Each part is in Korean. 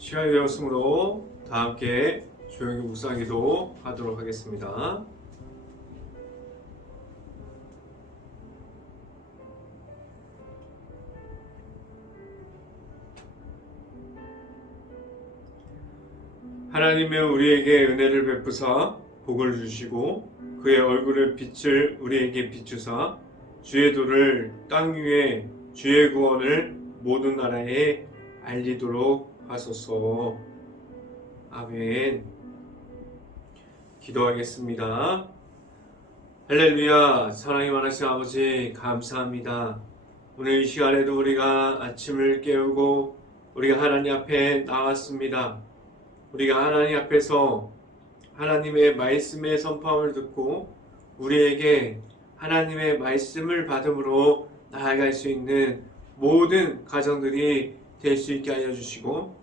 시간이 되었으므로 다 함께 조용히 묵상기도 하도록 하겠습니다. 하나님은 우리에게 은혜를 베푸사 복을 주시고 그의 얼굴을 빛을 우리에게 비추사 주의 도를 땅 위에 주의 구원을 모든 나라에 알리도록 하소서. 아멘. 기도하겠습니다. 할렐루야. 사랑이 많으신 아버지 감사합니다. 오늘 이 시간에도 우리가 아침을 깨우고 우리가 하나님 앞에 나왔습니다. 우리가 하나님 앞에서 하나님의 말씀의 선포함을 듣고 우리에게 하나님의 말씀을 받음으로 나아갈 수 있는 모든 가정들이 될 수 있게 하여 주시고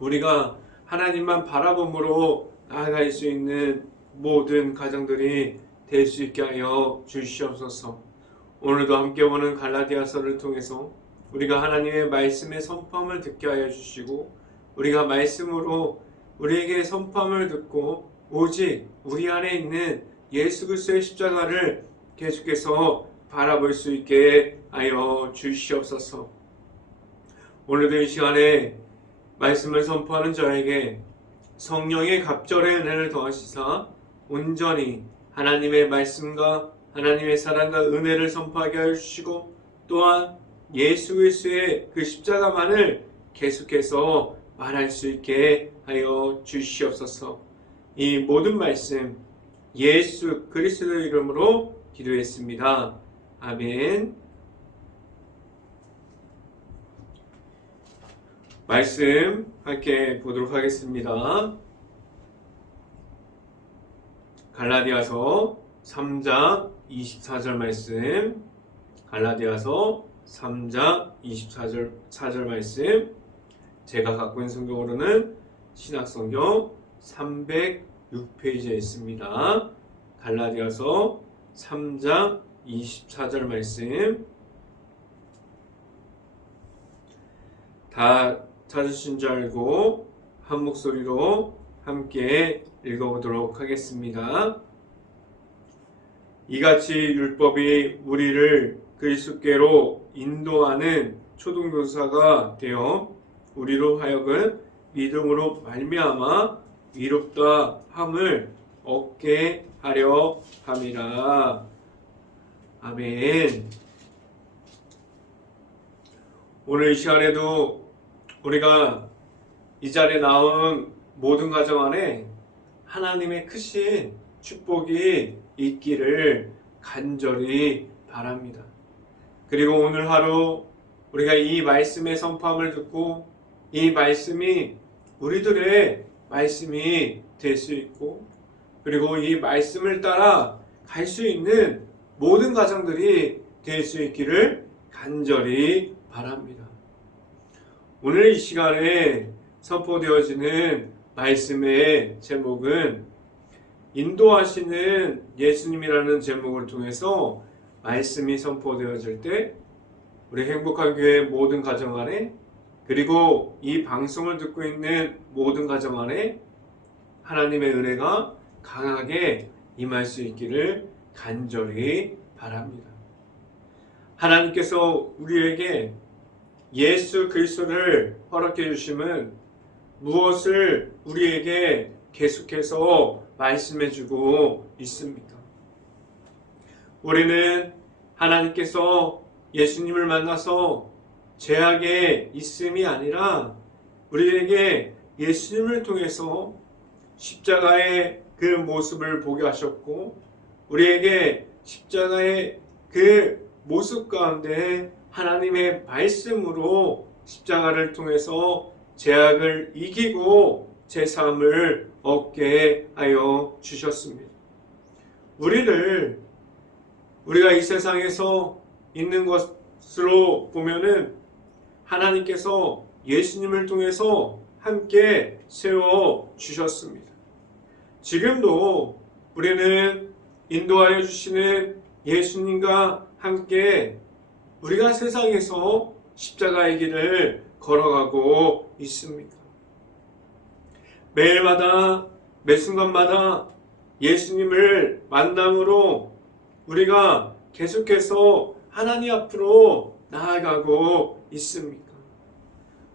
우리가 하나님만 바라봄으로 나아갈 수 있는 모든 가정들이 될 수 있게 하여 주시옵소서. 오늘도 함께 보는 갈라디아서를 통해서 우리가 하나님의 말씀의 선포함을 듣게 하여 주시고 우리가 말씀으로 우리에게 선포함을 듣고 오직 우리 안에 있는 예수 그리스도의 십자가를 계속해서 바라볼 수 있게 하여 주시옵소서. 오늘도 이 시간에 말씀을 선포하는 저에게 성령의 갑절의 은혜를 더하시사 온전히 하나님의 말씀과 하나님의 사랑과 은혜를 선포하게 하여 주시고 또한 예수 그리스도의 그 십자가만을 계속해서 말할 수 있게 하여 주시옵소서. 이 모든 말씀 예수 그리스도의 이름으로 기도했습니다. 아멘. 말씀 함께 보도록 하겠습니다. 갈라디아서 3장 24절 말씀, 갈라디아서 3장 24절 말씀, 제가 갖고 있는 성경으로는 신약성경 306페이지에 있습니다. 갈라디아서 3장 24절 말씀, 다 찾으신 줄 알고 한 목소리로 함께 읽어보도록 하겠습니다. 이같이 율법이 우리를 그리스도께로 인도하는 초등교사가 되어 우리로 하여금 믿음으로 말미암아 위롭다 함을 얻게 하려 함이라. 아멘. 오늘 이 시간에도 우리가 이 자리에 나온 모든 가정 안에 하나님의 크신 축복이 있기를 간절히 바랍니다. 그리고 오늘 하루 우리가 이 말씀의 선포함을 듣고 이 말씀이 우리들의 말씀이 될 수 있고 그리고 이 말씀을 따라 갈 수 있는 모든 가정들이 될 수 있기를 간절히 바랍니다. 오늘 이 시간에 선포되어지는 말씀의 제목은 인도하시는 예수님이라는 제목을 통해서 말씀이 선포되어질 때 우리 행복한 교회 모든 가정 안에 그리고 이 방송을 듣고 있는 모든 가정 안에 하나님의 은혜가 강하게 임할 수 있기를 간절히 바랍니다. 하나님께서 우리에게 예수 그리스도를 허락해 주심은 무엇을 우리에게 계속해서 말씀해 주고 있습니다. 우리는 하나님께서 예수님을 만나서 죄악에 있음이 아니라 우리에게 예수님을 통해서 십자가의 그 모습을 보게 하셨고 우리에게 십자가의 그 모습 가운데 하나님의 말씀으로 십자가를 통해서 죄악을 이기고 제사함을 얻게 하여 주셨습니다. 우리가 이 세상에서 있는 것으로 보면은 하나님께서 예수님을 통해서 함께 세워 주셨습니다. 지금도 우리는 인도하여 주시는 예수님과 함께 우리가 세상에서 십자가의 길을 걸어가고 있습니다. 매일마다 매 순간마다 예수님을 만남으로 우리가 계속해서 하나님 앞으로 나아가고 있습니까?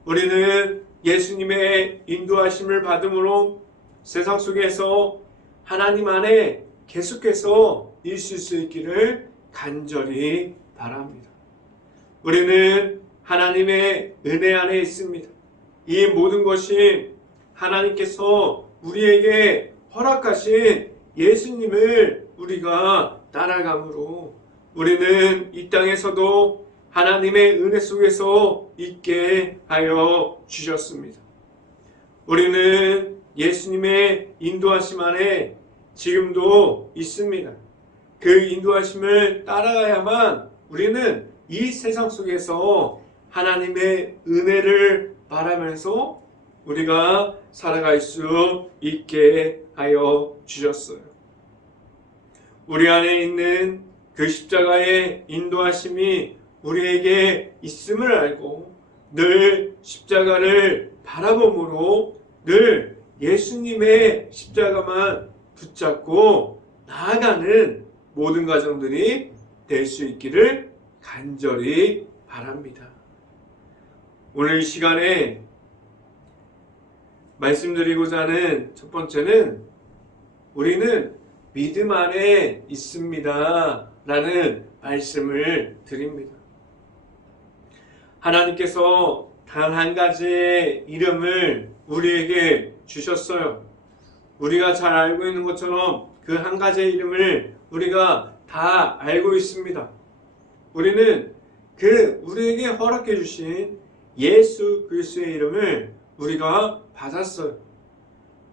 우리는 예수님의 인도하심을 받음으로 세상 속에서 하나님 안에 계속해서 있을 수 있기를 간절히 바랍니다. 우리는 하나님의 은혜 안에 있습니다. 이 모든 것이 하나님께서 우리에게 허락하신 예수님을 우리가 따라가므로 우리는 이 땅에서도 하나님의 은혜 속에서 있게 하여 주셨습니다. 우리는 예수님의 인도하심 안에 지금도 있습니다. 그 인도하심을 따라가야만 우리는 이 세상 속에서 하나님의 은혜를 바라면서 우리가 살아갈 수 있게 하여 주셨어요. 우리 안에 있는 그 십자가의 인도하심이 우리에게 있음을 알고 늘 십자가를 바라봄으로 늘 예수님의 십자가만 붙잡고 나아가는 모든 가정들이 될 수 있기를 간절히 바랍니다. 오늘 이 시간에 말씀드리고자 하는 첫 번째는 우리는 믿음 안에 있습니다 라는 말씀을 드립니다. 하나님께서 단 한 가지의 이름을 우리에게 주셨어요. 우리가 잘 알고 있는 것처럼 그 한 가지의 이름을 우리가 다 알고 있습니다. 우리는 그 우리에게 허락해 주신 예수 그리스도의 이름을 우리가 받았어요.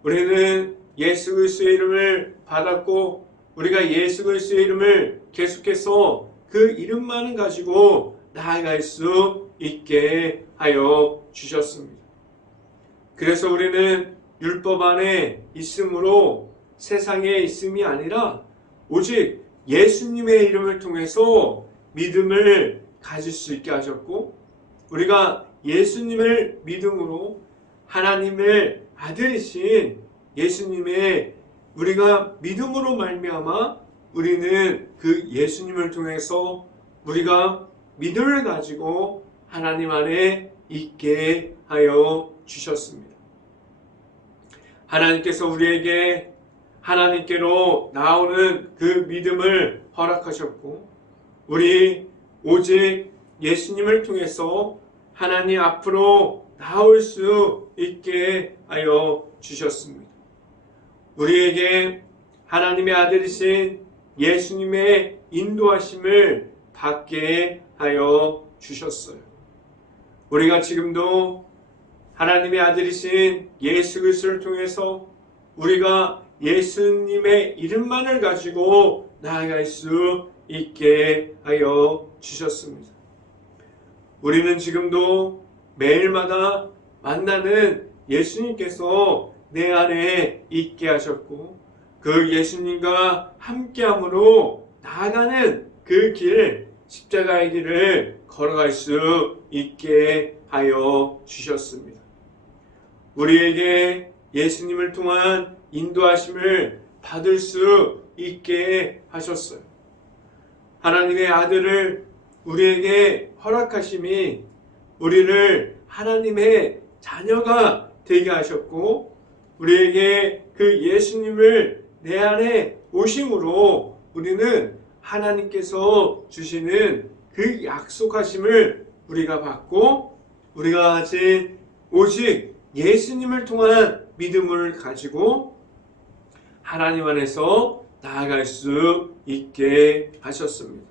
우리는 예수 그리스도의 이름을 받았고 우리가 예수 그리스도의 이름을 계속해서 그 이름만을 가지고 나아갈 수 있게 하여 주셨습니다. 그래서 우리는 율법 안에 있음으로 세상에 있음이 아니라 오직 예수님의 이름을 통해서 믿음을 가질 수 있게 하셨고 우리가 예수님을 믿음으로 하나님의 아들이신 예수님의 우리가 믿음으로 말미암아 우리는 그 예수님을 통해서 우리가 믿음을 가지고 하나님 안에 있게 하여 주셨습니다. 하나님께서 우리에게 하나님께로 나오는 그 믿음을 허락하셨고 우리 오직 예수님을 통해서 하나님 앞으로 나올 수 있게 하여 주셨습니다. 우리에게 하나님의 아들이신 예수님의 인도하심을 받게 하여 주셨어요. 우리가 지금도 하나님의 아들이신 예수 그리스도를 통해서 우리가 예수님의 이름만을 가지고 나아갈 수 있게 하여 주셨습니다. 우리는 지금도 매일마다 만나는 예수님께서 내 안에 있게 하셨고 그 예수님과 함께함으로 나아가는 그 길, 십자가의 길을 걸어갈 수 있게 하여 주셨습니다. 우리에게 예수님을 통한 인도하심을 받을 수 있게 하셨어요. 하나님의 아들을 우리에게 허락하심이 우리를 하나님의 자녀가 되게 하셨고 우리에게 그 예수님을 내 안에 오심으로 우리는 하나님께서 주시는 그 약속하심을 우리가 받고 우리가 가진 오직 예수님을 통한 믿음을 가지고 하나님 안에서 나아갈 수 있게 하셨습니다.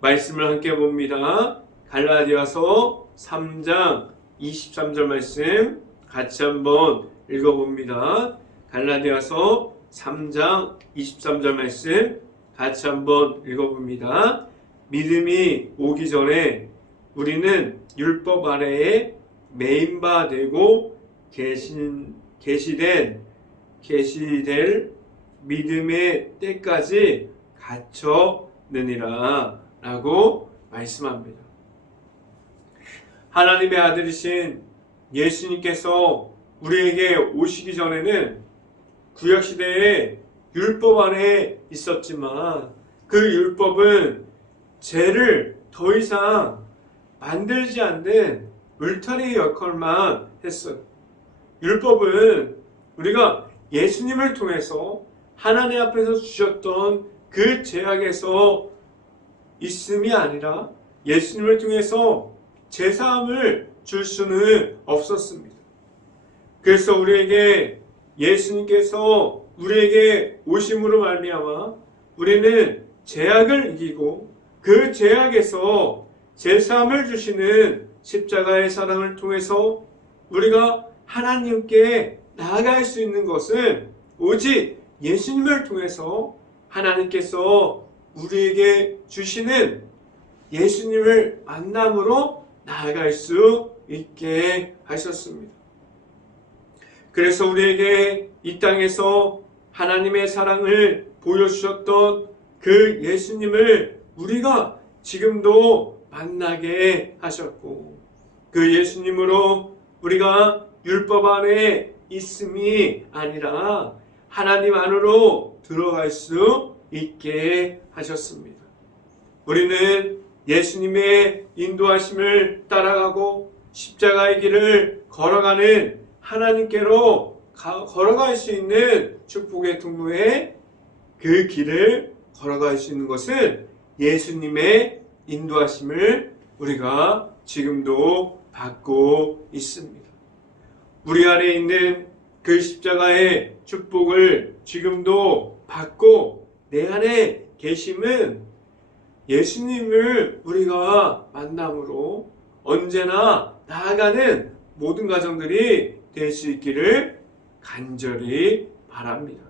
말씀을 함께 봅니다. 갈라디아서 3장 23절 말씀 같이 한번 읽어봅니다. 갈라디아서 3장 23절 말씀 같이 한번 읽어봅니다. 믿음이 오기 전에 우리는 율법 아래에 매인 바 되고 계시될 믿음의 때까지 갇혔느니라 라고 말씀합니다. 하나님의 아들이신 예수님께서 우리에게 오시기 전에는 구약시대에 율법 안에 있었지만 그 율법은 죄를 더 이상 만들지 않는 울타리 역할만 했어요. 율법은 우리가 예수님을 통해서 하나님 앞에서 주셨던 그 죄악에서 있음이 아니라 예수님을 통해서 제사함을 줄 수는 없었습니다. 그래서 우리에게 예수님께서 우리에게 오심으로 말미암아 우리는 죄악을 이기고 그 죄악에서 제사함을 주시는 십자가의 사랑을 통해서 우리가 하나님께 나아갈 수 있는 것은 오직 예수님을 통해서 하나님께서 우리에게 주시는 예수님을 만남으로 나아갈 수 있게 하셨습니다. 그래서 우리에게 이 땅에서 하나님의 사랑을 보여주셨던 그 예수님을 우리가 지금도 만나게 하셨고 그 예수님으로 우리가 율법 안에 있음이 아니라 하나님 안으로 들어갈 수 있게 하셨습니다. 우리는 예수님의 인도하심을 따라가고 십자가의 길을 걸어가는 하나님께로 걸어갈 수 있는 축복의 통로에 그 길을 걸어갈 수 있는 것은 예수님의 인도하심을 우리가 지금도 받고 있습니다. 우리 안에 있는 그 십자가의 축복을 지금도 받고 내 안에 계심은 예수님을 우리가 만남으로 언제나 나아가는 모든 가정들이 될 수 있기를 간절히 바랍니다.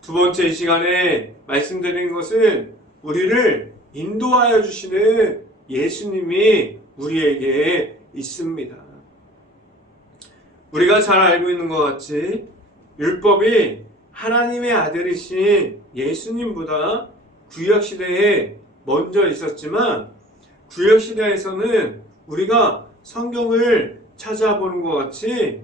두 번째 이 시간에 말씀드리는 것은 우리를 인도하여 주시는 예수님이 우리에게 있습니다. 우리가 잘 알고 있는 것 같이 율법이 하나님의 아들이신 예수님보다 구약시대에 먼저 있었지만 구약시대에서는 우리가 성경을 찾아보는 것 같이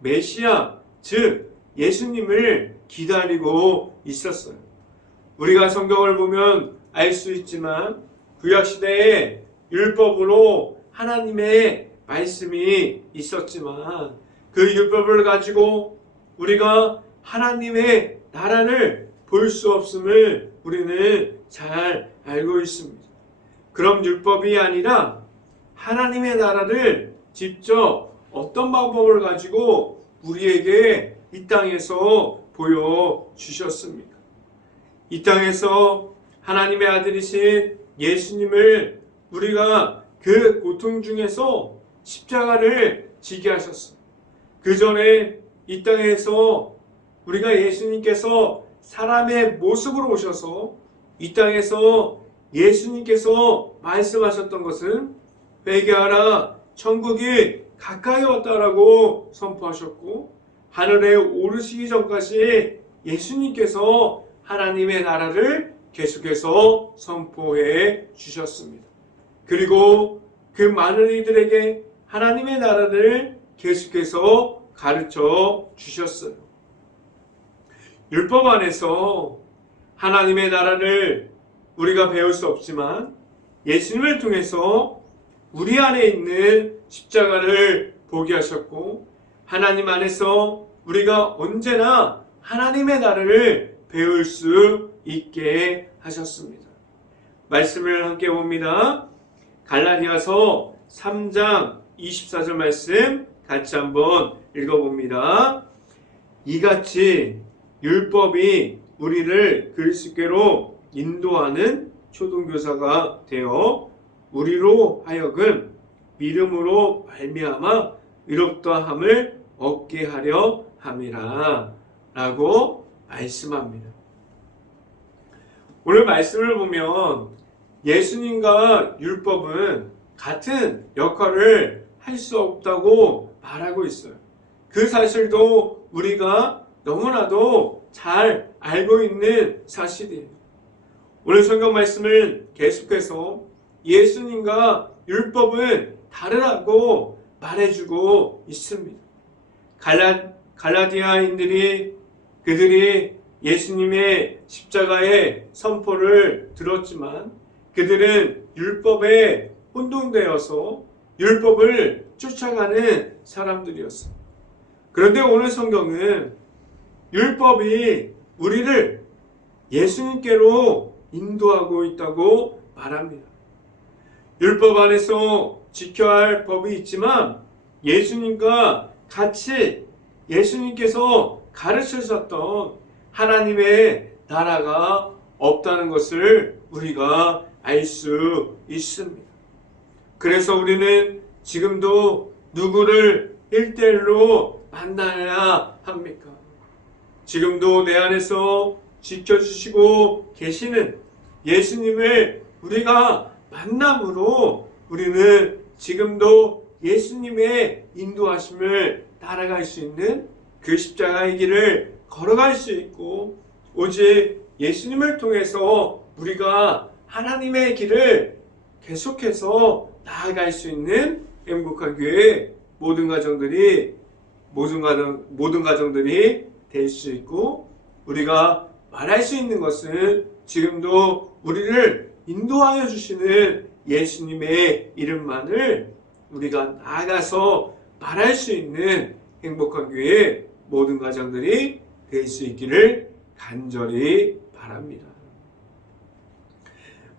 메시아, 즉 예수님을 기다리고 있었어요. 우리가 성경을 보면 알 수 있지만 구약시대에 율법으로 하나님의 말씀이 있었지만 그 율법을 가지고 우리가 하나님의 나라를 볼 수 없음을 우리는 잘 알고 있습니다. 그럼 율법이 아니라 하나님의 나라를 직접 어떤 방법을 가지고 우리에게 이 땅에서 보여주셨습니까? 이 땅에서 하나님의 아들이신 예수님을 우리가 그 고통 중에서 십자가를 지게 하셨습니다. 그 전에 이 땅에서 우리가 예수님께서 사람의 모습으로 오셔서 이 땅에서 예수님께서 말씀하셨던 것은 회개하라 천국이 가까이 왔다라고 선포하셨고 하늘에 오르시기 전까지 예수님께서 하나님의 나라를 계속해서 선포해 주셨습니다. 그리고 그 많은 이들에게 하나님의 나라를 계속해서 가르쳐 주셨어요. 율법 안에서 하나님의 나라를 우리가 배울 수 없지만 예수님을 통해서 우리 안에 있는 십자가를 보게 하셨고 하나님 안에서 우리가 언제나 하나님의 나라를 배울 수 있게 하셨습니다. 말씀을 함께 봅니다. 갈라디아서 3장 24절 말씀 같이 한번 읽어봅니다. 이같이 율법이 우리를 그리스도께로 인도하는 초등교사가 되어 우리로 하여금 믿음으로 말미암아 의롭다함을 얻게 하려 함이라 라고 말씀합니다. 오늘 말씀을 보면 예수님과 율법은 같은 역할을 할 수 없다고 말하고 있어요. 그 사실도 우리가 너무나도 잘 알고 있는 사실이에요. 오늘 성경 말씀을 계속해서 예수님과 율법은 다르다고 말해주고 있습니다. 갈라디아인들이 그들이 예수님의 십자가의 선포를 들었지만 그들은 율법에 혼동되어서 율법을 쫓아가는 사람들이었습니다. 그런데 오늘 성경은 율법이 우리를 예수님께로 인도하고 있다고 말합니다. 율법 안에서 지켜야 할 법이 있지만 예수님과 같이 예수님께서 가르치셨던 하나님의 나라가 없다는 것을 우리가 알 수 있습니다. 그래서 우리는 지금도 누구를 1대1로 만나야 합니까? 지금도 내 안에서 지켜주시고 계시는 예수님을 우리가 만남으로 우리는 지금도 예수님의 인도하심을 따라갈 수 있는 그 십자가의 길을 걸어갈 수 있고 오직 예수님을 통해서 우리가 하나님의 길을 계속해서 나아갈 수 있는 행복한 교회 모든 가정들이 될 수 있고 우리가 말할 수 있는 것은 지금도 우리를 인도하여 주시는 예수님의 이름만을 우리가 나아가서 말할 수 있는 행복한 교회 모든 가정들이 될 수 있기를 간절히 바랍니다.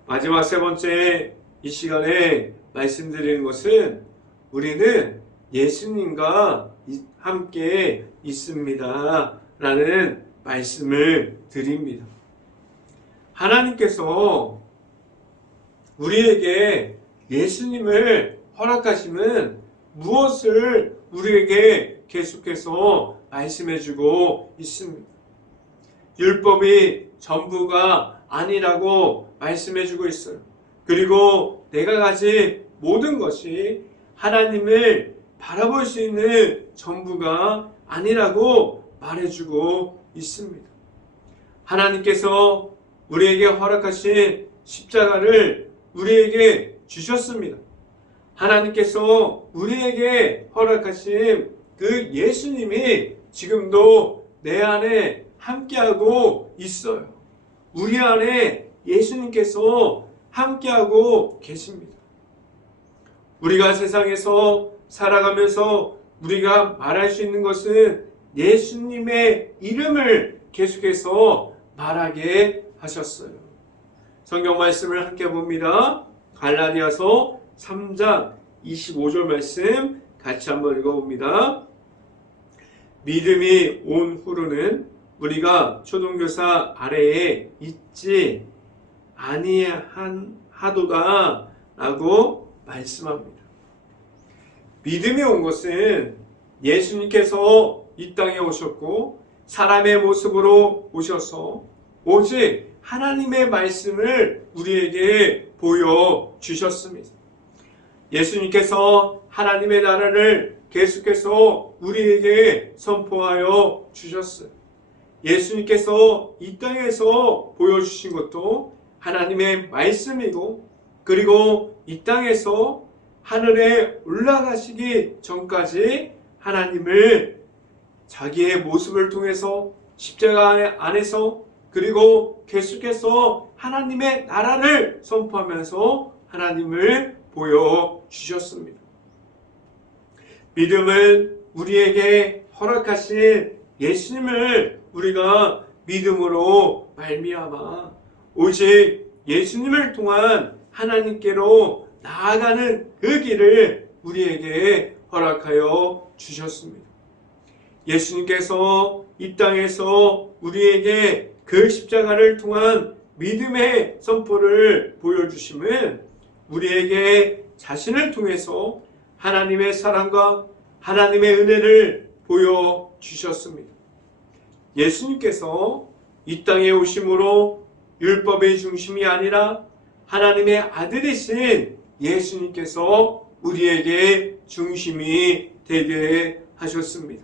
마지막 세 번째 이 시간에 말씀드리는 것은 우리는 예수님과 함께 있습니다 라는 말씀을 드립니다. 하나님께서 우리에게 예수님을 허락하시면 무엇을 우리에게 계속해서 말씀해주고 있습니다. 율법이 전부가 아니라고 말씀해주고 있어요. 그리고 내가 가진 모든 것이 하나님을 바라볼 수 있는 전부가 아니라고 말해주고 있습니다. 하나님께서 우리에게 허락하신 십자가를 우리에게 주셨습니다. 하나님께서 우리에게 허락하신 그 예수님이 지금도 내 안에 함께하고 있어요. 우리 안에 예수님께서 함께하고 계십니다. 우리가 세상에서 살아가면서 우리가 말할 수 있는 것은 예수님의 이름을 계속해서 말하게 하셨어요. 성경 말씀을 함께 봅니다. 갈라디아서 3장 25절 말씀 같이 한번 읽어봅니다. 믿음이 온 후로는 우리가 초등교사 아래에 있지 아니하도다 라고 말씀합니다. 믿음이 온 것은 예수님께서 이 땅에 오셨고 사람의 모습으로 오셔서 오직 하나님의 말씀을 우리에게 보여주셨습니다. 예수님께서 하나님의 나라를 계속해서 우리에게 선포하여 주셨어요. 예수님께서 이 땅에서 보여주신 것도 하나님의 말씀이고 그리고 이 땅에서 하늘에 올라가시기 전까지 하나님을 자기의 모습을 통해서 십자가 안에서 그리고 계속해서 하나님의 나라를 선포하면서 하나님을 보여주셨습니다. 믿음은 우리에게 허락하신 예수님을 우리가 믿음으로 말미암아 오직 예수님을 통한 하나님께로 나아가는 그 길을 우리에게 허락하여 주셨습니다. 예수님께서 이 땅에서 우리에게 그 십자가를 통한 믿음의 선포를 보여주심은 우리에게 자신을 통해서 하나님의 사랑과 하나님의 은혜를 보여주셨습니다. 예수님께서 이 땅에 오심으로 율법의 중심이 아니라 하나님의 아들이신 예수님께서 우리에게 중심이 되게 하셨습니다.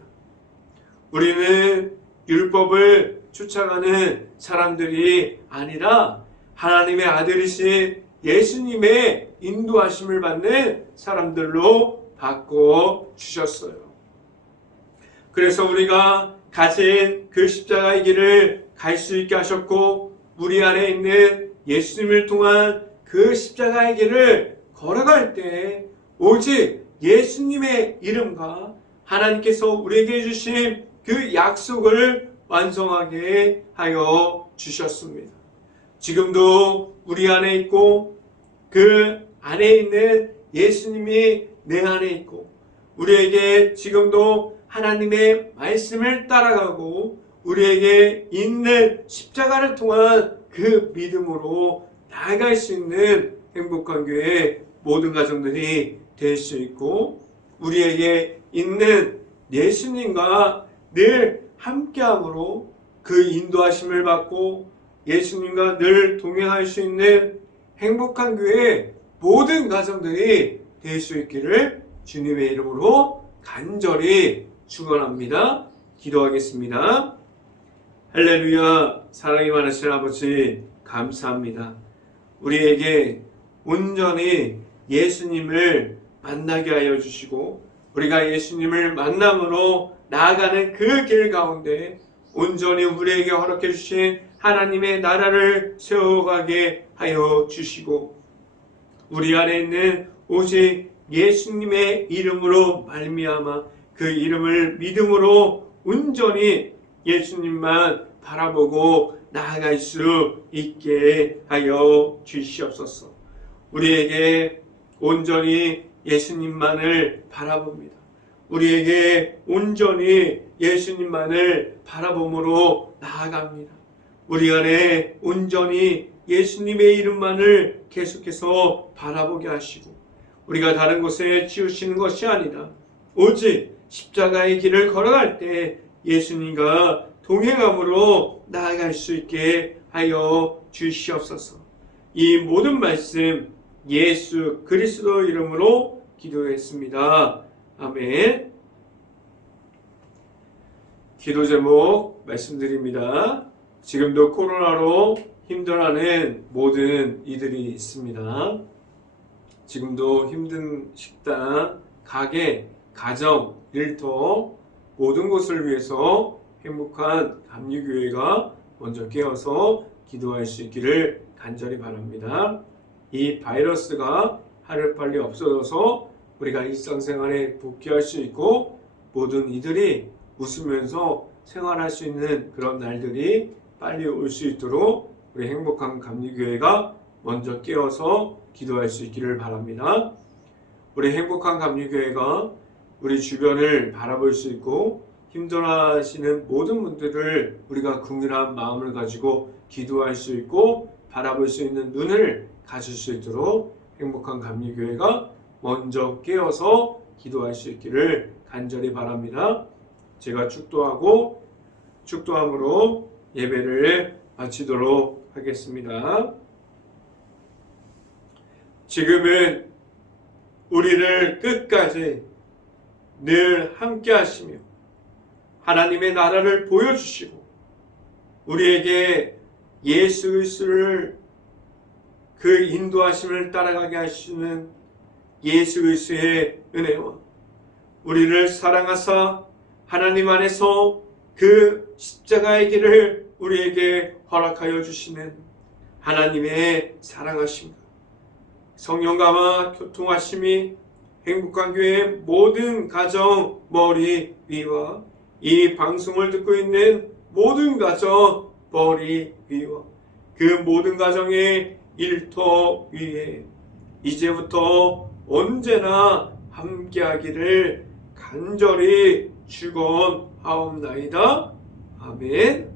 우리는 율법을 쫓아가는 사람들이 아니라 하나님의 아들이신 예수님의 인도하심을 받는 사람들로 바꿔 주셨어요. 그래서 우리가 가진 그 십자가의 길을 갈 수 있게 하셨고, 우리 안에 있는 예수님을 통한 그 십자가의 길을 걸어갈 때 오직 예수님의 이름과 하나님께서 우리에게 주신 그 약속을 완성하게 하여 주셨습니다. 지금도 우리 안에 있고 그 안에 있는 예수님이 내 안에 있고, 우리에게 지금도 하나님의 말씀을 따라가고 우리에게 있는 십자가를 통한 그 믿음으로 나아갈 수 있는 행복한 교회 모든 가정들이 될 수 있고, 우리에게 있는 예수님과 늘 함께함으로 그 인도하심을 받고 예수님과 늘 동행할 수 있는 행복한 교회 모든 가정들이 될 수 있기를 주님의 이름으로 간절히 축원합니다. 기도하겠습니다. 할렐루야. 사랑이 많으신 아버지 감사합니다. 우리에게 온전히 예수님을 만나게 하여 주시고, 우리가 예수님을 만남으로 나아가는 그 길 가운데 온전히 우리에게 허락해 주신 하나님의 나라를 세워가게 하여 주시고, 우리 안에 있는 오직 예수님의 이름으로 말미암아 그 이름을 믿음으로 온전히 예수님만 바라보고 나아갈 수 있게 하여 주시옵소서. 우리에게 온전히 예수님만을 바라봅니다. 우리에게 온전히 예수님만을 바라봄으로 나아갑니다. 우리 안에 온전히 예수님의 이름만을 계속해서 바라보게 하시고, 우리가 다른 곳에 치우치는 것이 아니라 오직 십자가의 길을 걸어갈 때 예수님과 동행함으로 나아갈 수 있게 하여 주시옵소서. 이 모든 말씀 예수 그리스도 이름으로 기도했습니다. 아멘. 기도 제목 말씀드립니다. 지금도 코로나로 힘들어하는 모든 이들이 있습니다. 지금도 힘든 식당, 가게, 가정, 일터 모든 것을 위해서 행복한 감리교회가 먼저 깨어서 기도할 수 있기를 간절히 바랍니다. 이 바이러스가 하루빨리 없어져서 우리가 일상생활에 복귀할 수 있고 모든 이들이 웃으면서 생활할 수 있는 그런 날들이 빨리 올 수 있도록 우리 행복한 감리교회가 먼저 깨어서 기도할 수 있기를 바랍니다. 우리 행복한 감리교회가 우리 주변을 바라볼 수 있고 힘들어하시는 모든 분들을 우리가 긍휼한 마음을 가지고 기도할 수 있고 바라볼 수 있는 눈을 가질 수 있도록 행복한 감리교회가 먼저 깨어서 기도할 수 있기를 간절히 바랍니다. 제가 축도함으로 예배를 마치도록 하겠습니다. 지금은 우리를 끝까지 늘 함께 하시며 하나님의 나라를 보여주시고 우리에게 예수 그리스도를 그 인도하심을 따라가게 하시는 예수 그리스도의 은혜와 우리를 사랑하사 하나님 안에서 그 십자가의 길을 우리에게 허락하여 주시는 하나님의 사랑하심과 성령과 교통하심이 행복한 교회의 모든 가정 머리 위와 이 방송을 듣고 있는 모든 가정 머리 위와 그 모든 가정의 일터 위에 이제부터 언제나 함께하기를 간절히 축원하옵나이다. 아멘.